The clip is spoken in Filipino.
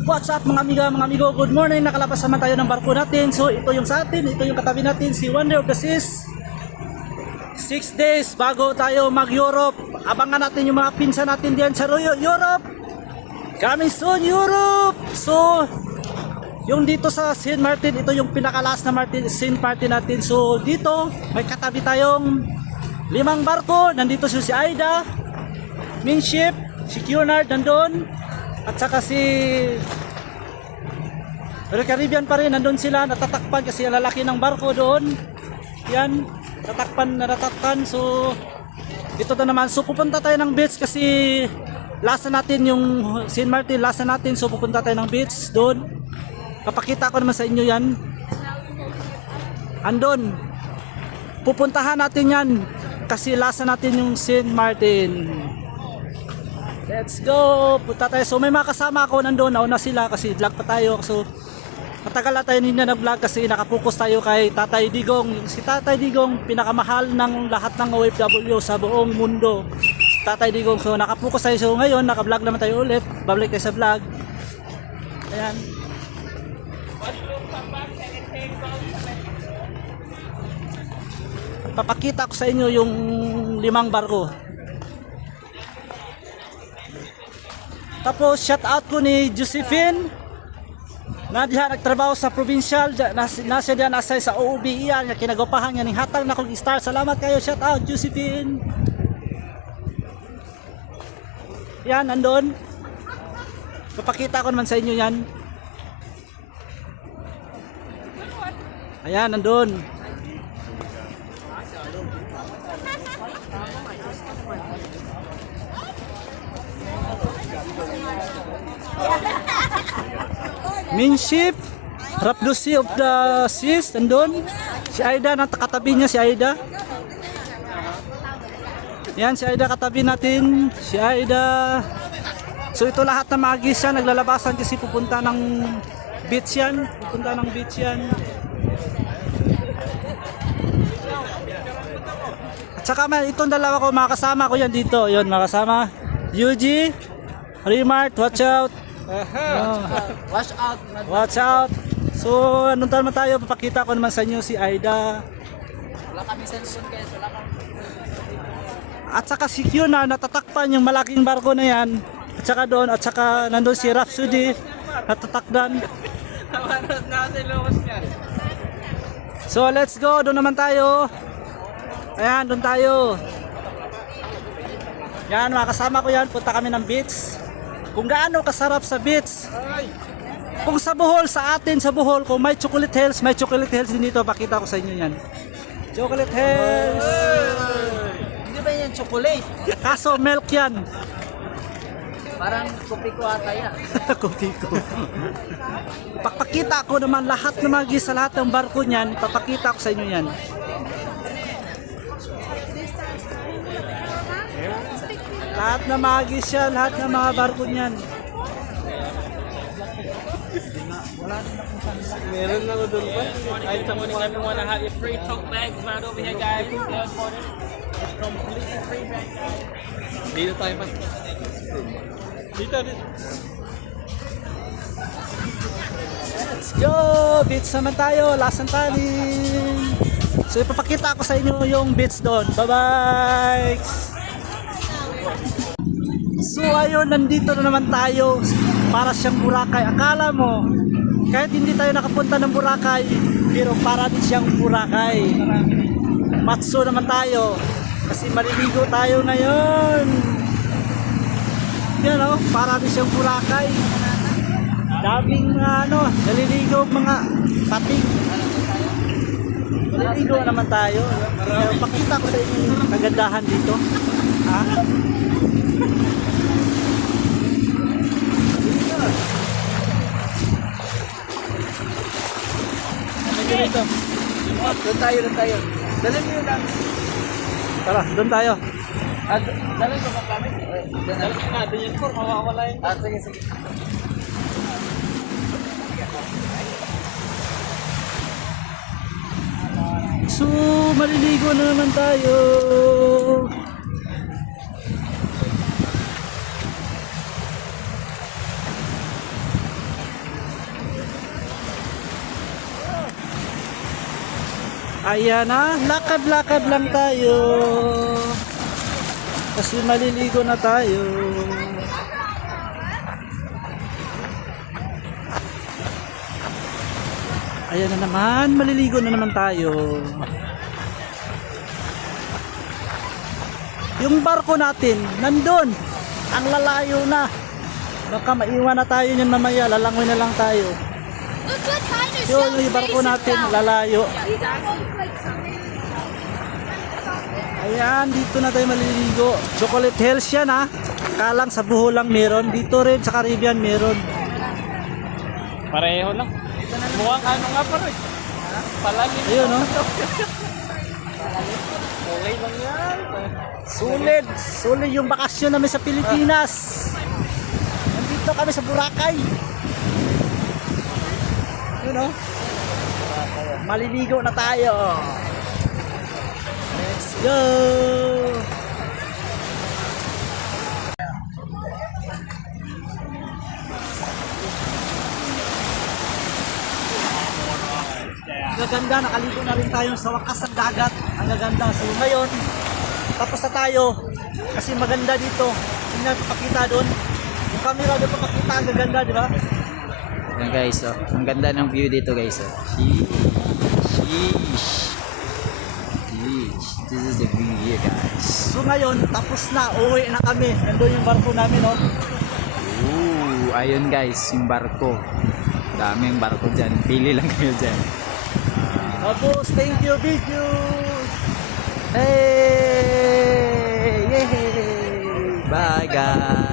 What's up mga amigo, good morning. Nakalabas naman tayo ng barko natin. So ito yung sa atin, ito yung katabi natin, si Wonder of the Seas. 6 days bago tayo mag-Europe. Abangan natin yung mga pinsan natin diyan sa Europe. Coming soon Europe. So yung dito sa Saint Martin, ito yung pinakalas na Saint Martin natin. So dito may katabi tayong 5 barko. Nandito si Aida, Minship, si Cunard nandun, at saka si Caribbean pa rin, nandun sila, natatakpan kasi ang lalaki ng barko doon. Yan, natatakpan. So ito na naman. So pupunta tayo ng beach kasi lasa natin yung Saint Martin, lasa natin. So pupunta tayo ng beach doon. Papakita ko naman sa inyo yan. Andun, pupuntahan natin yan kasi lasa natin yung Saint Martin. Let's go, punta tayo. So may mga kasama ako nandun, nauna sila kasi vlog pa tayo. So matagal na tayo ninyo nag-vlog kasi nakapokus tayo kay Tatay Digong. Si Tatay Digong, pinakamahal ng lahat ng OFW sa buong mundo, si Tatay Digong. So nakapokus tayo. So ngayon naka-vlog naman tayo ulit, babalik tayo sa vlog. Ayan, papakita ko sa inyo yung 5 barko. Tapos shout out ko ni Josephine na diha nagtrabaho sa provincial, nasa diyan asay sa OOB yan, kinagapahan nga ning hatag na kong star. Salamat kayo, shout out Josephine. Yan, nandun. Papakita ko naman sa inyo yan. Ayan, nandun. Minship, Rapdusi of the Seas, nandun. Si Aida, katabi niya si Aida. Yan, si Aida katabi natin. Si Aida. So ito lahat na magis yan, naglalabasan kasi pupunta ng beach yan. Pupunta ng beach yan. At saka itong dalawa ko, mga kasama ko yan dito. Yun, mga kasama. Yuji, Remart, watch out. Watch out. So anong naman tayo, papakita ko naman sa inyo si Aida. Wala kami senson guys, wala kami. At saka si Q na natatakpan yung malaking barko na yan. At saka doon, at saka nandun si Rhapsody natatakdan. So let's go, doon naman tayo. Ayan, doon tayo. Yan, mga kasama ko yan, punta kami ng beach. Kung gaano kasarap sa beach. Kung sa Bohol, sa atin sa Bohol, kung may chocolate hills din dito, pakita ko sa inyo yan. Chocolate hills. Hindi ba yan chocolate? Kaso milk yan. Parang kopi ko ata yan. Kopi ko. Papakita ko naman lahat ng mga sa lahat ng barko niyan, papakita ko sa inyo yan. Lahat na magis yan, lahat ng mga barko niyan. Meron na doon pa. Good morning, everyone. I have your free tote bags right over here, guys. Good morning. It's completely free bag, guys. Dito tayo pa. Dito. Let's go! Beach naman tayo, Lasan Tanin. So ipapakita ko sa inyo yung beach doon. Bye-bye! So ayun, nandito na naman tayo para siyang Boracay. Akala mo, kahit hindi tayo nakapunta ng Boracay, pero para din siyang Boracay. Matso naman tayo kasi maliligo tayo ngayon. Yan o, para din siyang Boracay. Daming naliligo mga pating. Maliligo naman tayo. Pero pakita ko sa inyo yung kagandahan dito. Ha? Dito. Doon tayo. Dali mo yun lang. Tara, doon tayo. Dali mo ba kami? Dali ko na, doon yun po, mawawala yun. Sige. So, maliligo na naman tayo. Ayan na, lakad-lakad lang tayo. Kasi maliligo na tayo. Ayan na naman, maliligo na naman tayo. Yung barko natin, nandun. Ang lalayo na. Baka maiwan na tayo niyan mamaya, lalangoy na lang tayo. Look what kind of Yun, yung barko natin, lalayo. Ayan, dito na tayo maliligo. Chocolate Hills yan ha. Kalang sa Bohol lang meron. Dito rin sa Caribbean meron. Pareho lang. Mukhang ano nga pa rin. Palalim. Ayun no. Okay lang yan. Sulit. Sulit yung bakasyon namin sa Pilipinas. Nandito kami sa Boracay. Yun no. Maliligo na tayo. Let's go. Ang gaganda, nakaligo na rin tayo sa wakas ng dagat. Ang gaganda. So ngayon, tapos na tayo. Kasi maganda dito. Tingnan, pakita doon. Yung camera doon papakita. Ang gaganda, di ba? Yan guys, oh. Ang ganda ng view dito guys. Oh. Sheesh. This is the view here guys. So ngayon, tapos na. Uwi na kami. Nandun yung barko namin, no? Ooh, ayun guys, yung barko. Daming barko dyan. Pili lang kayo dyan. Tapos, thank you, video. Hey! Yay! Bye guys.